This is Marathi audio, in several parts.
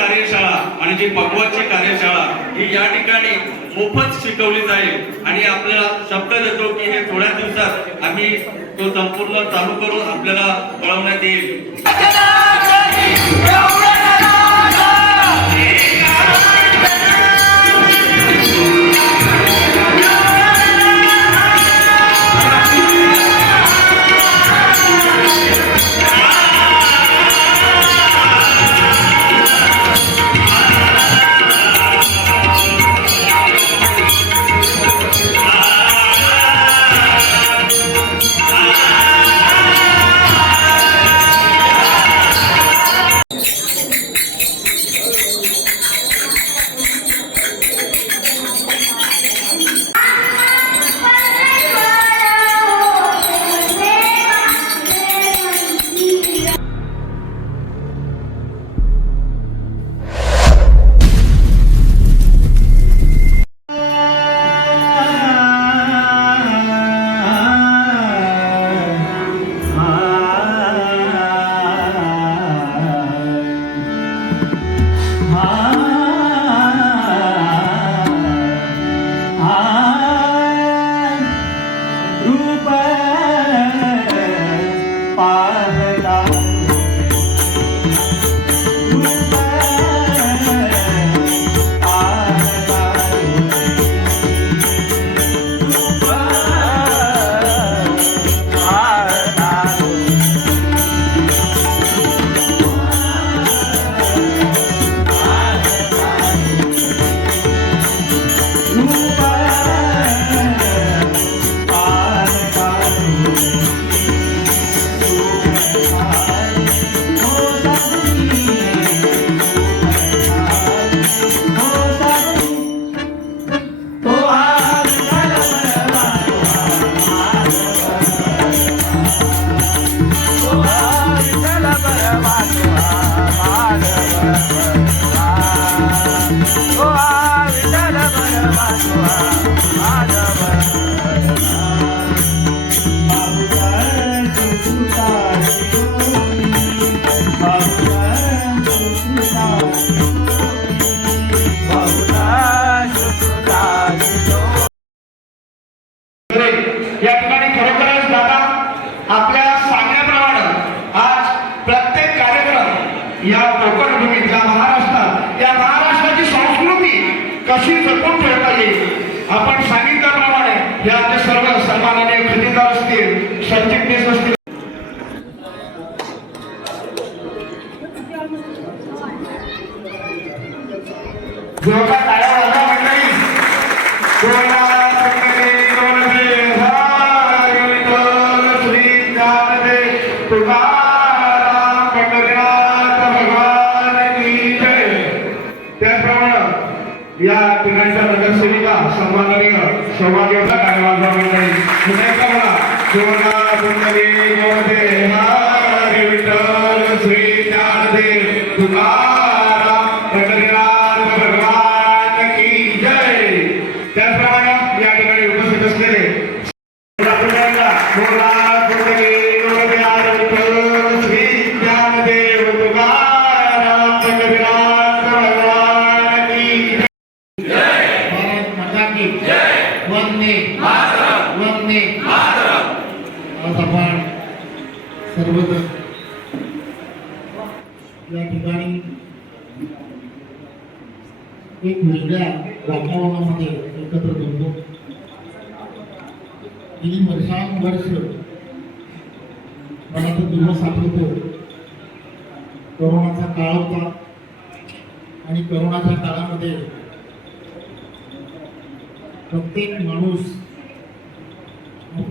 कार्यशाळा आणि जी भगवतची कार्यशाळा ही या ठिकाणी मोफत शिकवली जाईल आणि आपल्याला शब्द देतो की हे थोड्या दिवसात आम्ही तो संपूर्ण चालू करून आपल्याला कळवण्यात येईल. या ठिकाणी खरोखरच दादा आपल्या सांगण्याप्रमाणे आज प्रत्येक कार्यक्रम या कोकण भूमीत या महाराष्ट्रात या महाराष्ट्राची संस्कृती कशी जपून ठेवता येईल आपण सांगितल्याप्रमाणे या आमचे सर्व सन्माननीय खजिनदार असतील सरचिटणीस असतील जोरदार टाळ्या वाजवा मंडळी तुकाराम पंढरीनाथ भगवान की जय. त्याचप्रमाणे या ठिकाणच्या नगरसेविका सन्माननीय सौभाग्यवंत कार्यवाह मंडळी पुण्याचा मला जोरदार पंढरी गोवधे हरी विठ्ठल श्री ज्ञानदेव तुकाराम पंढरीनाथ भगवान की जय. त्याचप्रमाणे या ठिकाणी उपस्थित असलेले सर्वजण या ठिकाणी एक वेगळ्या वातावरणामध्ये एकत्र जमलो. गेली वर्षानुवर्ष मला तो दिवस आठवतो. कोरोनाचा काळ होता आणि कोरोनाच्या काळामध्ये प्रत्येक माणूस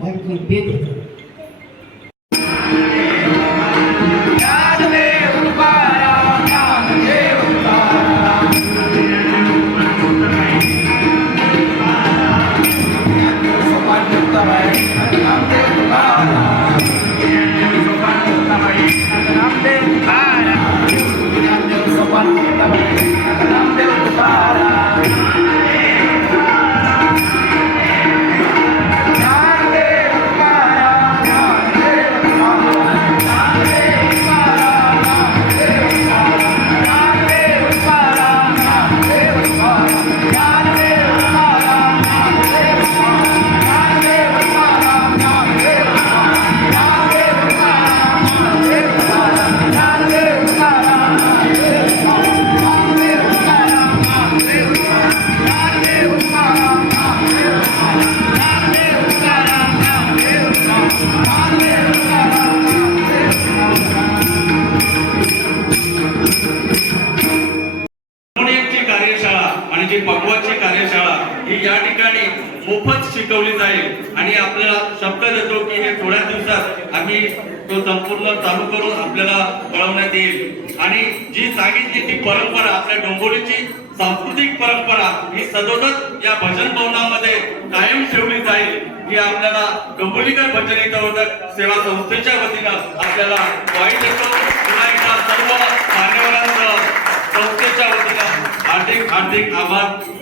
फार चिंतेत होता. आम्ही तो संपूर्ण चालू करून आपल्याला कळवण्यात येईल आणि जी सांगितली ती परंपरा आपल्या डोंबिवलीची सांस्कृतिक परंपरा ही सदोदत या भजन भवनामध्ये कायम ठेवली जाईल ही आपल्याला डोंबिवलीकर भजन हितवर्धक सेवा संस्थेच्या वतीनं आपल्याला ग्वाही देतो. पुन्हा एकदा सर्व मान्यवरांचं संस्थेच्या वतीनं हार्दिक हार्दिक आभार.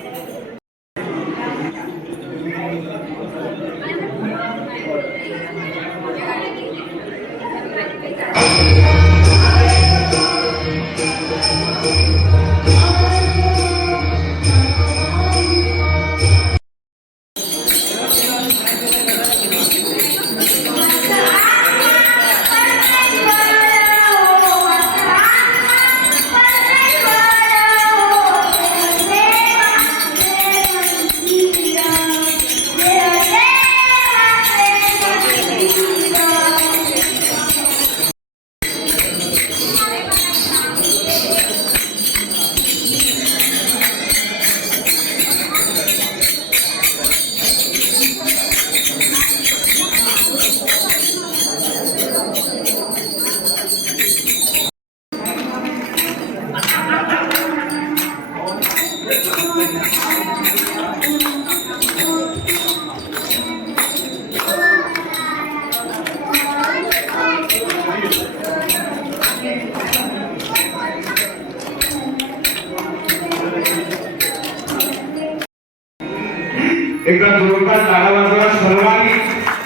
एकदा जोरदार टाळ्या वाजवा सर्वांनी.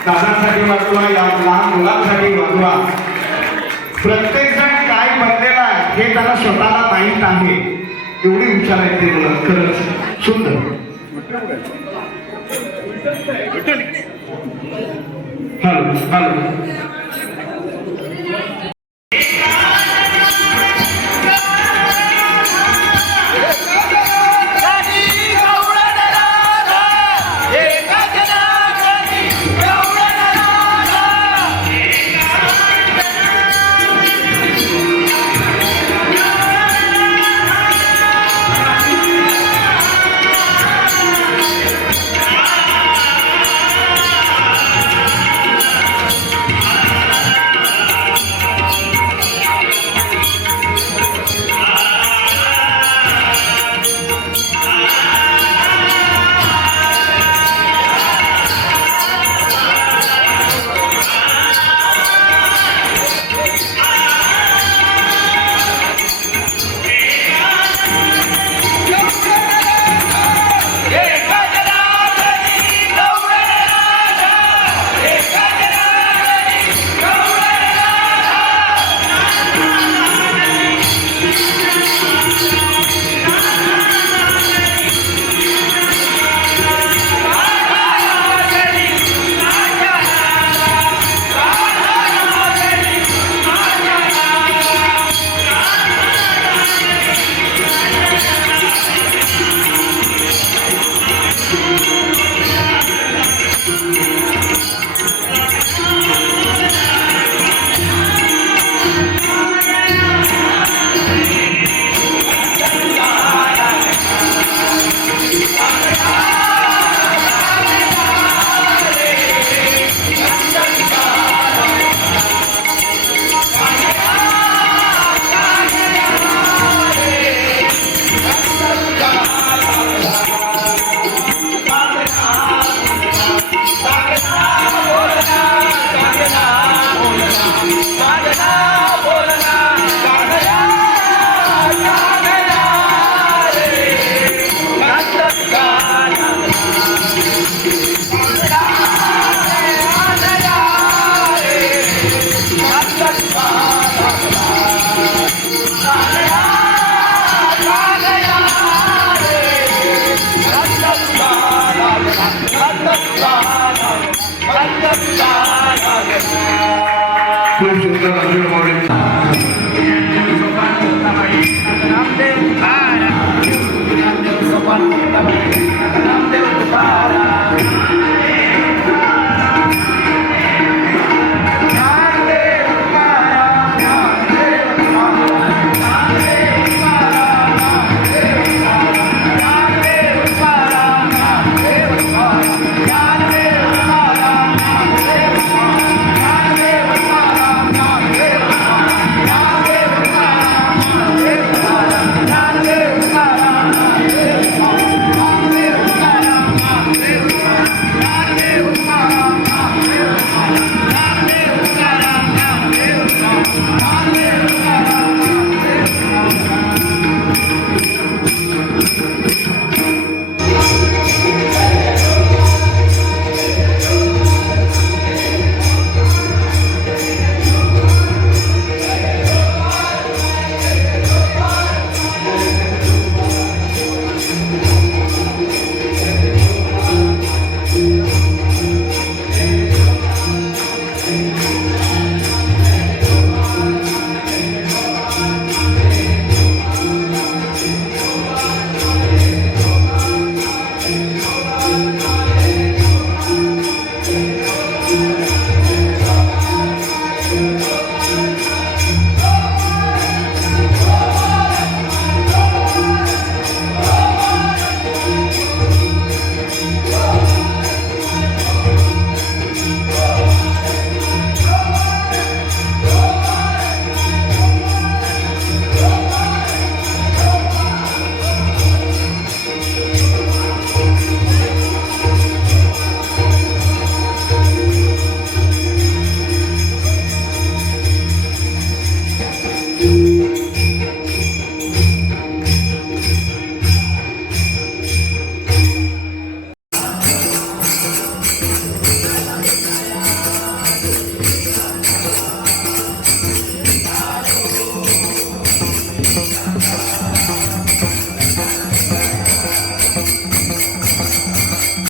दादांसाठी वाजवा, या लहान मुलांसाठी वाजवा. प्रत्येक जण काय बनलेला आहे हे त्याला स्वतःला माहीत आहे. एवढी हुशार आहेत ते मुलं, खरंच सुंदर. हॅलो हॅलो खूप सुंदर